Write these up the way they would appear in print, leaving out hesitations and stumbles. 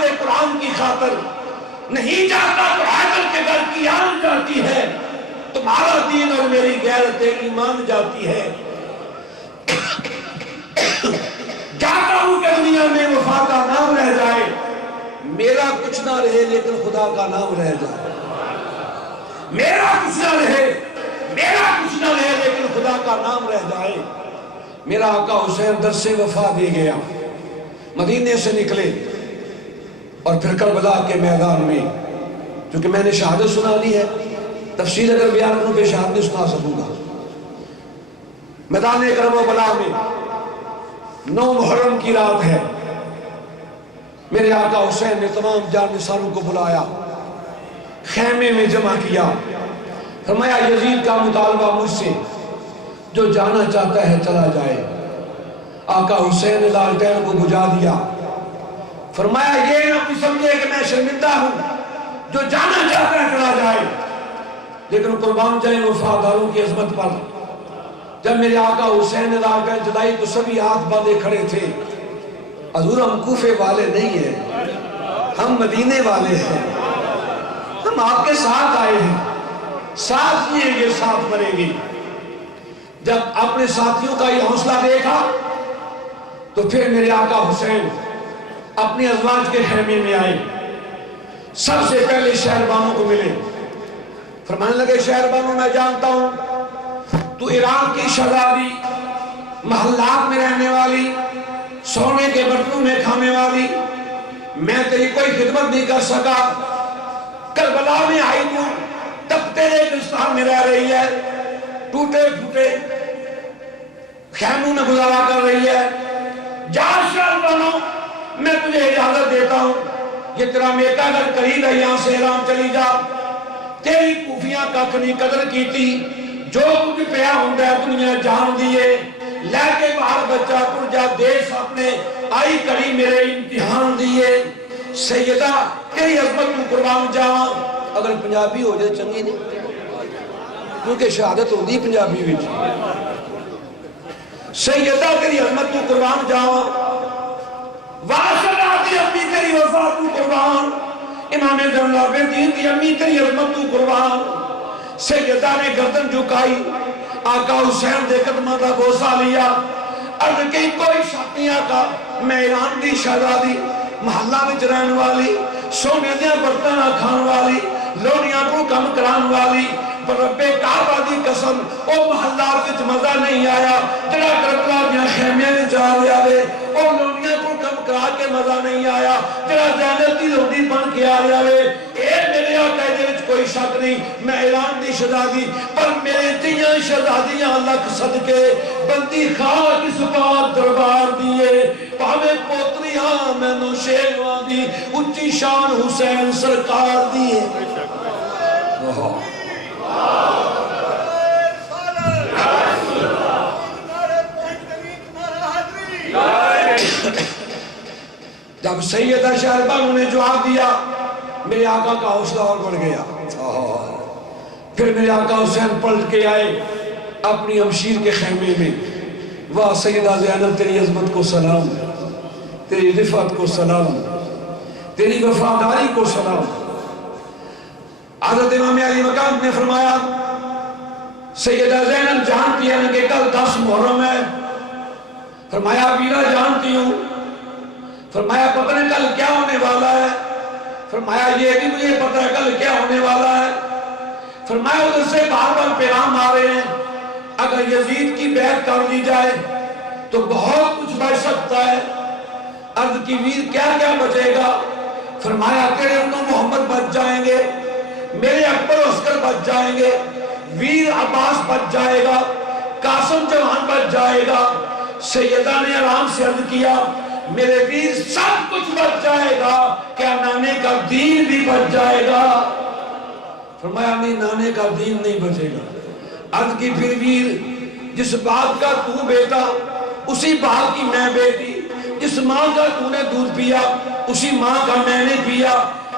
محبت قرآن کی خاطر نہیں جاتا تو حیدر کے گھر کی آن جاتی ہے، تمہارا دین اور میری غیرت ایمان جاتی ہے۔ چاہتا ہوں کہ دنیا میں وفا کا نام رہ جائے، میرا کچھ نہ رہے لیکن خدا کا نام رہ جائے۔ میرا کچھ نہ رہے لیکن خدا کا نام رہ جائے۔ میرا آقا حسین درس وفا دے گیا، مدینے سے نکلے اور پھر کربلا کے میدان میں، چونکہ میں نے شہادت سنا دی ہے، تفصیل اگر بیان کروں پہ شہادت نہیں سنا سکوں گا۔ میدان کربلا میں 9 محرم کی رات ہے، میرے آقا حسین نے تمام جانثاروں کو بلایا، خیمے میں جمع کیا، فرمایا یزید کا مطالبہ مجھ سے، جو جانا چاہتا ہے چلا جائے۔ آقا حسین نے لالٹین کو بجھا دیا، فرمایا یہ نہ کوئی سمجھے کہ میں شرمندہ ہوں، جو جانا چاہتا ہے چلا جائے، لیکن قربان جائیں وفاداروں کی عظمت پر۔ جب میرے آقا حسین نے لالٹین جلائی تو سبھی ہاتھ باندھے کھڑے تھے۔ حضور ہم کوفے والے نہیں ہیں، ہم مدینے والے ہیں، ہم آپ کے ساتھ آئے ہیں، ساتھ جئیں گے ساتھ مریں گے۔ جب اپنے ساتھیوں کا یہ حوصلہ دیکھا تو پھر میرے آقا حسین اپنی ازواج کے خیمے میں آئے، سب سے پہلے شہربانوں کو ملے، فرمانے لگے شہربانوں میں جانتا ہوں تو ایران کی شہزادی، محلات میں رہنے والی، سونے کے برتنوں میں کھانے والی، میں تیری کوئی خدمت نہیں کر سکا، کربلا میں آئی ہوں، تب تیرے گلستان میں رہ رہی ہے، ٹوٹے پھوٹے خیموں میں گزارا کر رہی ہے، جا شہربانوں میں تجھے اجازت دیتا ہوں، یہ تیرا میکا گھر قریب ہے، یہاں سے ایران چلی جا، تیری کوفیاں ککھ نہیں قدر کی تھی، جو کچھ پیا ہوں ہے دنیا جان دیے، لے کے باہر بچہ پر جا دیش اپنے آئی کری میرے امتحان دیے، سیدہ تیری عظمت تو قربان جاواں۔ اگر پنجابی ہو جائے چنگی نہیں، کیونکہ شہادت ہوندی پنجابی وچ، سیدہ تیری عظمت تو قربان جاواں، واشد آتی امی تیری وفا تو قربان، امام زین العابدین کی امی تیری عظمت تو قربان۔ سیدہ نے گردن جھکائی، آقا حسین دے قدمہ دا بوسہ لیا، عرض کی کوئی شک نہیں آقا، میں ایران دی شہزادی، محلہ وچ رہن والی، سونے دیاں برتناں کھان والی، لوڑیاں کو کم کران والی، پر رب کعبہ دی قسم او محلہ وچ مزہ نہیں آیا، جڑا کربلا دیاں خیمے وچ آ گیا وے، او لوڑیاں کو کم کرا کے مزہ نہیں آیا، جڑا زینت دی لوڑی بن کے آ گیا وے، اے میرے آقا دے وچ کوئی شک نہیں، میں ایران دی شہزادی، پر میرے تیاں شہزادیاں لکھ صدقے، بندی خاک اس پاک دربار دیے، پاوے پوتریاں میں نو شیروان دی، اچھی شان حسین سرکار دیے۔ جب سیدہ شہربانوں نے جواب دیا، میرے آقا کا حوصلہ اور بڑھ گیا۔ پھر میرے آقا حسین پلٹ کے آئے اپنی ہمشیر کے خیمے میں، واہ سیدہ زینب تیری عظمت کو سلام، تیری رفعت کو سلام، تیری وفاداری کو سلام۔ حضرت امام علی مقام نے فرمایا سیدہ زینب جانتی ہے کہ کل 10 محرم ہے، فرمایا بیرہ جانتی ہوں، فرمایا پتہ نہیں کل کیا ہونے والا ہے، فرمایا یہ بھی مجھے پتہ ہے کل کیا ہونے والا ہے، فرمایا ادھر سے بار بار پیغام آ رہے ہیں، اگر یزید کی بیعت کر دی جائے تو بہت کچھ بچ سکتا ہے۔ عرض کی ویر کیا کیا بچے گا؟ فرمایا تیرے انہوں محمد بچ جائیں گے، میرے اکبر عسکر بچ جائیں گے، ویر عباس بچ جائے گا، قاسم جوان بچ جائے گا۔ سیدہ نے آرام سے عرض کیا میرے ویر سب کچھ بچ جائے گا، کیا نانے کا دین بھی بچ جائے گا؟ فرمایا نہیں نانے کا دین نہیں بچے گا۔ عرض کی پھر ویر جس باغ کا تو بیٹا اسی باغ کی میں بیٹی، جس ماں کا تو نے دودھ پیا اسی ماں کا میں نے پیا،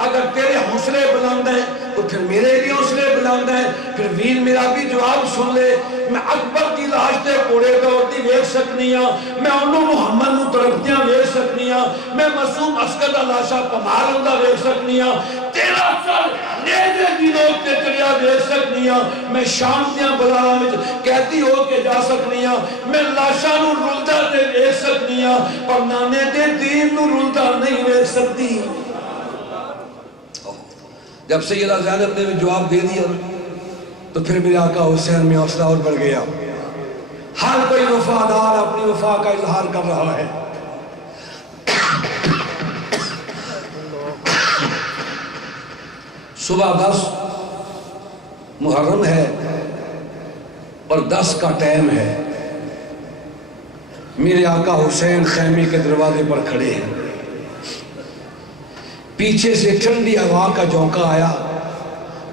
اگر تیرے حوصلے بلند ہیں تو پھر میرے بھی حوصلے بلند ہیں۔ پھر ویر میرا بھی جواب سن لے، میں اکبر کی لاش تے کوڑے دوڑتی ویکھ سکنی ہاں، میں انہوں محمد نو تڑپتیاں ویکھ سکنی ہاں، میں معصوم عسکر دا لاشا پمال ہوندا ویکھ سکنی ہاں، تیرا سر نیزے دی نوک تے چڑیا ویکھ سکنی ہاں، میں شام دیاں بازاراں وچ کہتی ہو کے جا سکنی ہاں، میں لاشاں نو رلدا تے ویکھ سکنی ہاں، پر نانے دے دین نو رلدا نہیں ویکھ سکتی۔ جب سیدہ زینب نے بھی جواب دے دیا تو پھر میرے آقا حسین میں حوصلہ اور بڑھ گیا۔ ہر کوئی وفادار اپنی وفا کا اظہار کر رہا ہے۔ صبح 10 محرم ہے اور 10 کا ٹائم ہے۔ میرے آقا حسین خیمے کے دروازے پر کھڑے ہیں۔ پیچھے سے ٹھنڈی ہوا کا جھونکا آیا،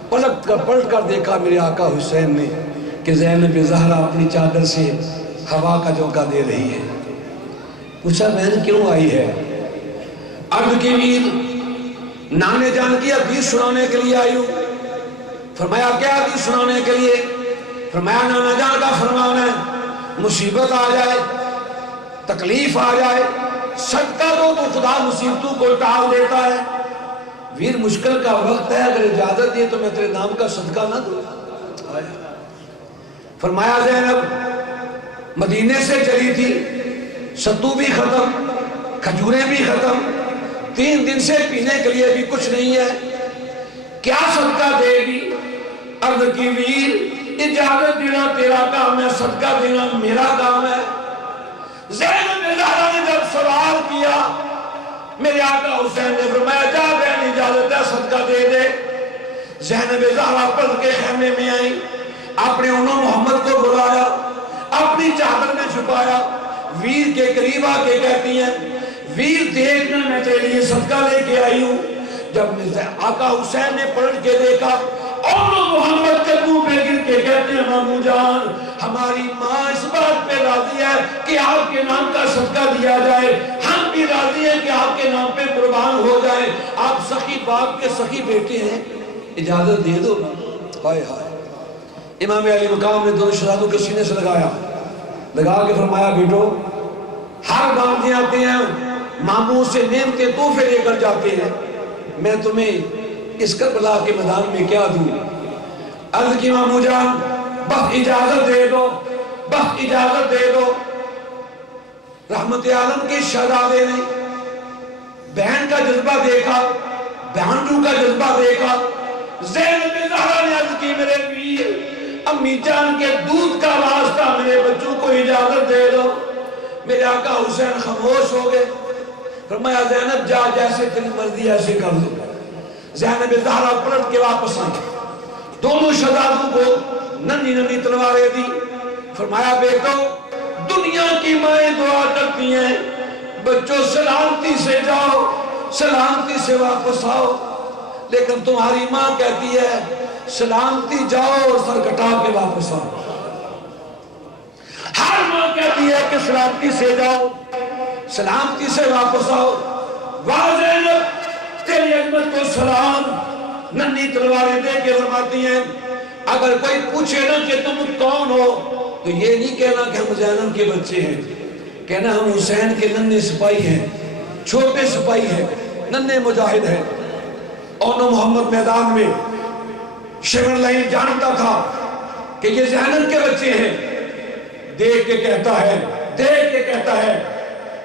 پلٹ کر دیکھا میرے آقا حسین نے کہ زینب زہرا اپنی چادر سے ہوا کا جھونکا دے رہی ہے۔ پوچھا بہن کیوں آئی ہے؟ عرض کی ویر نانے جان کی حدیث سنانے کے لیے آئی ہوں۔ فرمایا کیا حدیث سنانے کے لیے؟ فرمایا نانا جان کا فرمان ہے مصیبت آ جائے، تکلیف آ جائے، صدقہ دو تو خدا مصیبتوں کو ٹال دیتا ہے۔ ویر مشکل کا وقت ہے، اگر اجازت دی تو میں تیرے نام کا صدقہ نہ دوں۔ فرمایا زینب مدینے سے چلی تھی، ستو بھی ختم، کھجوریں بھی ختم، 3 دن سے پینے کے لیے بھی کچھ نہیں ہے، کیا صدقہ دے گی؟ عرض کی ویر اجازت دینا تیرا کام ہے، صدقہ دینا میرا کام ہے۔ زینب زہرا نے جب سوال کیا میرے آقا حسین نے فرمایا جا بہن اجازت ہے صدقہ دے دے۔ زینب زہرا پلٹ کے خیمے میں آئی، اپنے انہوں محمد کو بلایا، اپنی چادر میں چھپایا، ویر کے قریب آ کے کہتی ہیں ویر دیکھنا میں تیرے لیے صدقہ لے کے آئی ہوں۔ جب آقا حسین نے پلٹ کے دیکھا انہوں محمد کے منہ پہ گر کے کہتے ہیں مامو جان ہماری ماں اس بات پہ راضی ہے کہ آپ کے نام کا صدقہ دیا جائے، ہم بھی راضی ہیں کہ آپ کے نام پہ قربان ہو جائے، آپ سخی باپ کے سخی بیٹے ہیں، اجازت دے دو نا۔ ہائے ہائے امام علی مقام نے دونوں شہزادوں کے سینے سے لگا کے فرمایا بیٹو ہر باندھے آتے ہیں ماموں سے نعمتیں تحفے لے کر جاتے ہیں، میں تمہیں اس کربلا کے میدان میں کیا دوں؟ عرض کی مامو جان بس اجازت دے دو، بس اجازت دے دو۔ رحمت عالم کے شہزادے نے بہن کا جذبہ دیکھا، بہنوں کا جذبہ دیکھا۔ زینب زہرا نے عرض کی میرے پیر امی جان کے دودھ کا واسطہ میرے بچوں کو اجازت دے دو۔ میرے آقا حسین خاموش ہو گئے۔ فرمایا زینب جا جیسے تیری مرضی ایسے کر دو۔ زینب زہرا پلٹ کے واپس آئی، دونوں شہزادوں کو ننھی تلواریں دی۔ فرمایا بیٹو دنیا کی مائیں دعا کرتی ہیں بچوں سلامتی سے جاؤ، سلامتی سے واپس آؤ، لیکن تمہاری ماں کہتی ہے سلامتی جاؤ اور سر کٹا کے واپس آؤ۔ ہر ماں کہتی ہے کہ سلامتی سے جاؤ، سلامتی سے واپس آؤ۔ واہ زینب تیری عظمت کو سلام، ننھی تلواریں دے کے فرماتی ہیں اگر کوئی پوچھے نا کہ تم کون ہو تو یہ نہیں کہنا کہ ہم زینب کے بچے ہیں، کہنا ہم حسین کے ننھے سپاہی ہیں، چھوٹے سپاہی ہیں، ننھے مجاہد ہیں۔ اور محمد میدان میں شمر لائن جانتا تھا کہ یہ زینب کے بچے ہیں، دیکھ کے کہتا ہے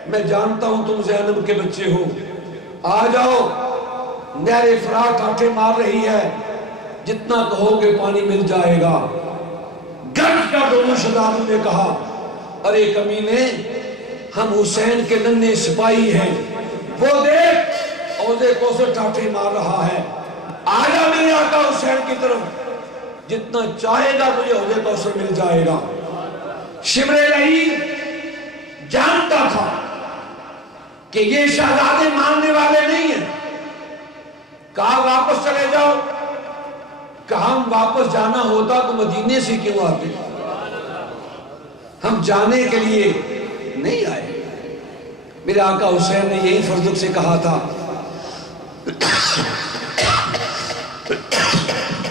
میں جانتا ہوں تم زینب کے بچے ہو، آ جاؤ۔ نہر فرات آٹھے مار رہی ہے، جتنا کہو گے پانی مل جائے گا۔ گرج کا دونوں شہزادوں نے کہا ارے کمینے ہم حسین کے ننھے سپاہی ہیں، وہ دیکھ عوضے کوثر ٹاٹھے مار رہا ہے، آجا میرے آقا حسین کی طرف، جتنا چاہے گا تجھے عوضے کوثر مل جائے گا۔ شمر لعین جانتا تھا کہ یہ شہزادے ماننے والے نہیں ہیں، کہا واپس چلے جاؤ۔ کہا ہم واپس جانا ہوتا تو مدینے سے کیوں آتے؟ ہم جانے کے لیے نہیں آئے۔ میرے آقا حسین نے یہی فرزق سے کہا تھا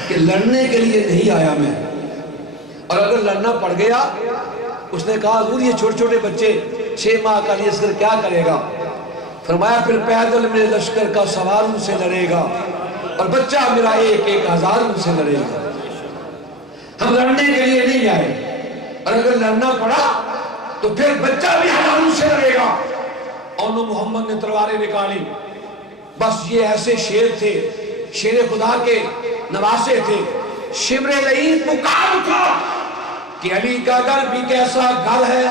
کہ لڑنے کے لیے نہیں آیا میں، اور اگر لڑنا پڑ گیا اس نے کہا حضور یہ چھوٹے چھوٹے بچے 6 ماہ کا علی اصغر کیا کرے گا؟ فرمایا پھر پیدل میرے لشکر کا سوار ان سے لڑے گا اور بچہ میرا 1,000 ان سے لڑے گا۔ ہم لڑنے کے لیے نہیں آئے، اور اگر لڑنا پڑا تو پھر بچہ بھی ہزاروں سے لڑے گا۔ اور محمد نے تلواریں نکالی، بس یہ ایسے شیر تھے، شیر خدا کے نواسے تھے۔ شبر لعین پکار اٹھا کہ علی کا گھر بھی کیسا گھر ہے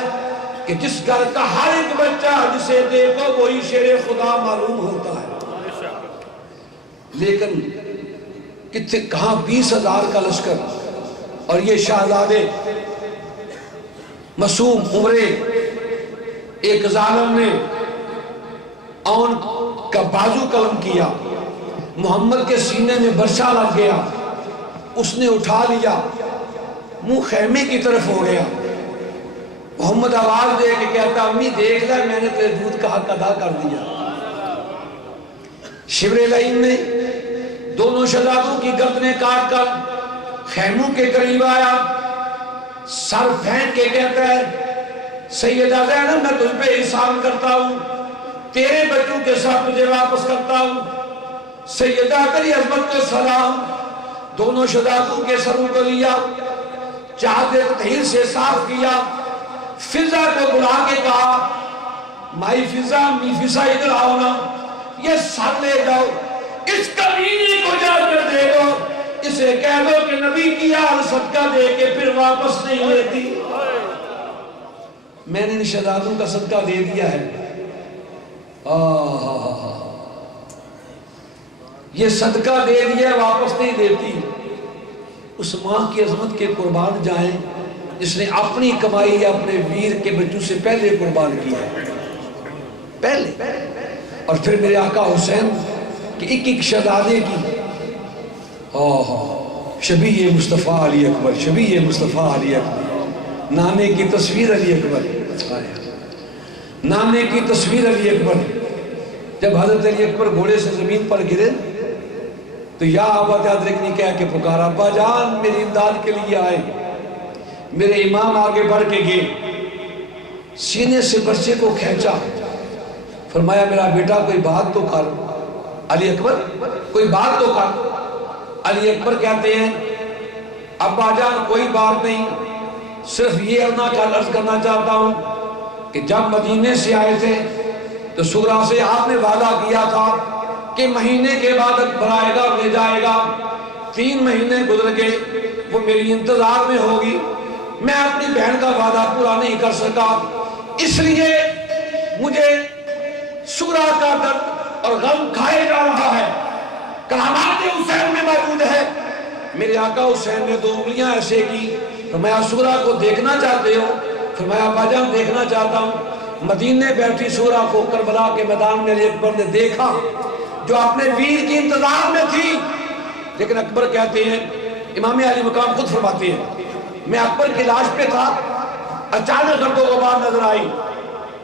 کہ جس گھر کا ہر ایک بچہ جسے دیکھو وہی شیر خدا معلوم ہوتا ہے۔ لیکن کتنے کہاں 20,000 کا لشکر، اور یہ شہزادے معصوم عمرے، ایک ظالم نے اون کا بازو قلم کیا، محمد کے سینے میں برچا لگ گیا، اس نے اٹھا لیا، منہ خیمے کی طرف ہو گیا۔ محمد آواز دے کے کہتا امی دیکھ لے میں نے تیرے دودھ کا حق ادا کر دیا۔ شبر لعین نے دونوں شہزادوں کی گردنیں کاٹ کر خیموں کے قریب آیا، سر پھینک کے کہتا ہے سیدہ زینب میں تجھ پہ احسان کرتا ہوں، تیرے بچوں کے ساتھ تجھے واپس کرتا ہوں۔ سیدہ کری عظمت کو سلام، دونوں شہزادوں کے سروں کو لیا، چادر تہیر سے صاف کیا، فضا کو بلا کے کہا مائی فضا می فضا ادھر آؤ نا، یہ سر لے جاؤ، اس کمینے کو جا کر دے دو، اسے کہہ دو کہ نبی کی آل صدقہ دے کے پھر واپس نہیں لیتی۔ میں نے شہزادوں کا صدقہ دے دیا ہے، یہ صدقہ دے دیا واپس نہیں دیتی۔ اس ماں کی عظمت کے قربان جائیں جس نے اپنی کمائی یا اپنے ویر کے بچوں سے پہلے قربان کیا ہے، پہلے، اور پھر میرے آقا حسین کہ ایک ایک شہزادے کی شبیہ مصطفیٰ علی اکبر، شبیہ مصطفیٰ علی اکبر، نانے کی تصویر علی اکبر، نانے کی تصویر علی اکبر۔ جب حضرت علی اکبر گھوڑے سے زمین پر گرے تو یا ابا ادرکنی کہہ کے پکارا، ابا جان میری امداد کے لیے آئے۔ میرے امام آگے بڑھ کے گئے، سینے سے برچے کو کھینچا، فرمایا میرا بیٹا کوئی بات تو کر، علی اکبر کوئی بات تو کر۔ علی اکبر کہتے ہیں ابا جان کوئی بات نہیں، صرف یہ عرض کرنا چاہتا ہوں کہ جب مدینے سے آئے تھے تو سغرا سے آپ نے وعدہ کیا تھا کہ مہینے کے بعد اکبر آئے گا اور لے جائے گا۔ 3 مہینے گزر گئے، وہ میری انتظار میں ہوگی، میں اپنی بہن کا وعدہ پورا نہیں کر سکا، اس لیے مجھے سغرا کا درد اور غم کھائے جا رہا ہے۔ کرامات حسین میں موجود ہے۔ میرے آقا حسین نے 2 انگلیاں ایسے کی، فرمایا سغرا کو دیکھنا چاہتے ہو؟ فرمایا ابا جان دیکھنا چاہتا ہوں۔ مدینے بیٹھی سغرا کو کربلا کے میدان میں علی اکبر نے دیکھا جو اپنے ویر کی انتظار میں تھی، لیکن اکبر کہتے ہیں، امام علی مقام خود فرماتے ہیں میں اکبر کی لاش پہ تھا، اچانک گرد و غبار نظر آئی،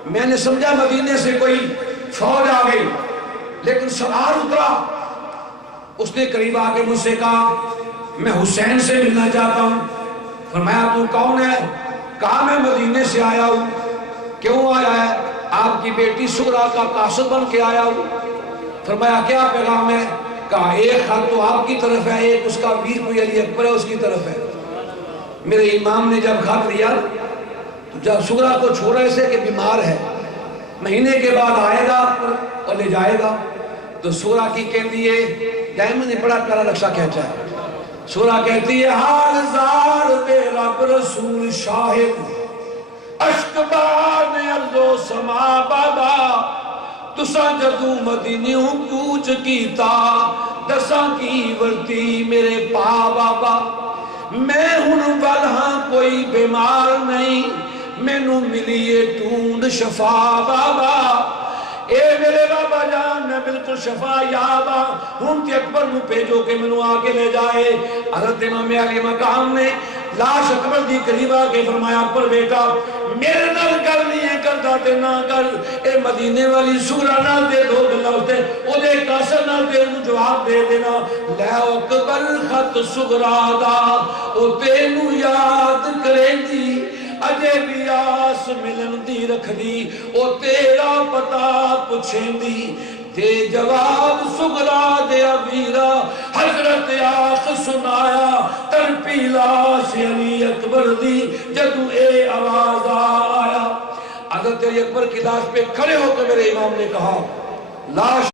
میں نے سمجھا مدینے سے کوئی فوج آ گئی، لیکن سوار اترا، اس نے قریب آ کے مجھ سے کہا میں حسین سے ملنا چاہتا ہوں۔ فرمایا تو کون ہے؟ کہا میں مدینے سے آیا ہوں۔ کیوں آیا ہے؟ آپ کی بیٹی سغرا کا قاصد بن کے آیا ہوں۔ فرمایا کیا پیغام ہے؟ کہا ایک خط تو آپ کی طرف ہے، ایک اس کا ویر کوئی علی اکبر ہے اس کی طرف ہے۔ میرے امام نے جب خط لیا تو جب سغرا کو چھوڑا اسے کہ بیمار ہے، مہینے کے بعد آئے گا اور لے جائے گا، تو سغرا کی کہتی ہے دائم نے بڑا پیارا نقشہ کھینچا ہے۔ سغرا کہتی ہے حال زار بے رب رسول شاہد اشک بان ارض و سما بابا، تساں جدوں مدینیوں کوچ کیتا دساں کی ورتی میرے پا بابا، میں ہن والہاں کوئی بیمار نہیں، مینوں ملیے ٹونڈ شفا بابا، اے میرے بابا جان میں بالکل شفا یابا ہوں، تے اکبر نو بھیجو کہ منو آگے لے جائے۔ حضرت امام علی مقام نے لاش اکبر دی قریب آ کے فرمایا اکبر بیٹا میرے نال گل نہیں ہے کردا تے نہ کر، اے مدینے والی سغرا نال دے دو گلاں تے او دے قاصد نال دے جواب دے دینا، لے اکبر خط سغرا دا او تینوں یاد کریندی اجے بھی آس ملن دی رکھ دی او تیرا پتا پچھیں دی تے جواب سگرا دیا ویرا حضرت آخ سنایا تڑپی لاش علی اکبر دی جدو اے آواز آیا حضرت علی اکبر کی لاش پہ کھڑے ہو کے میرے امام نے کہا لاش